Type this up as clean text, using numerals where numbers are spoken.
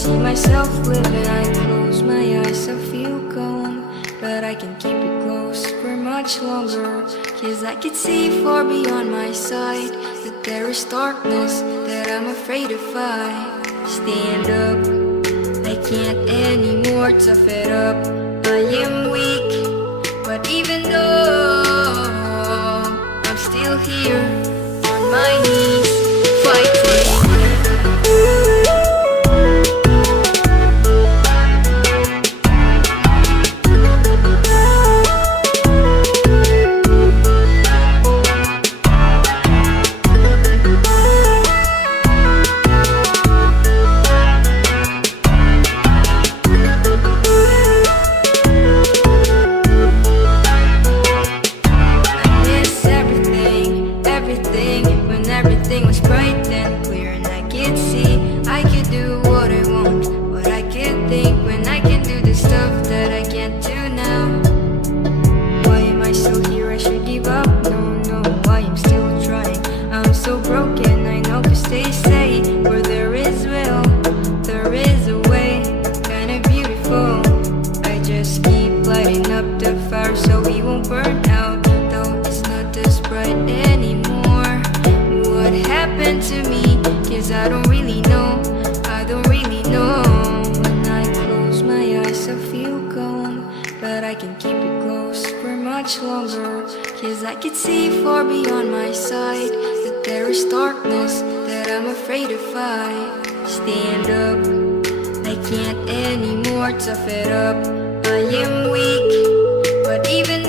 see myself living. I close my eyes, I feel calm, but I can keep it close for much longer. Cause I can see far beyond my sight that there is darkness that I'm afraid if I stand up. I can't anymore, tough it up. I am weak, but even though I'm still here on my knees fighting. Everything was bright and clear, and I could see I could do what I want, what I could think, when I can do the stuff that I can't do now. Why am I still here? I should give up. No, why I'm still trying. I'm so broken, I know, cause they say where there is will, there is a way. Kinda beautiful. I just keep lighting up the fire so we won't burn out, though it's not as bright anymore. What happened to me? Cause I don't really know, I don't really know. When I close my eyes I feel calm, but I can keep it close for much longer. Cause I can see far beyond my sight that there is darkness that I'm afraid if I stand up. I can't anymore, tough it up. I am weak, but even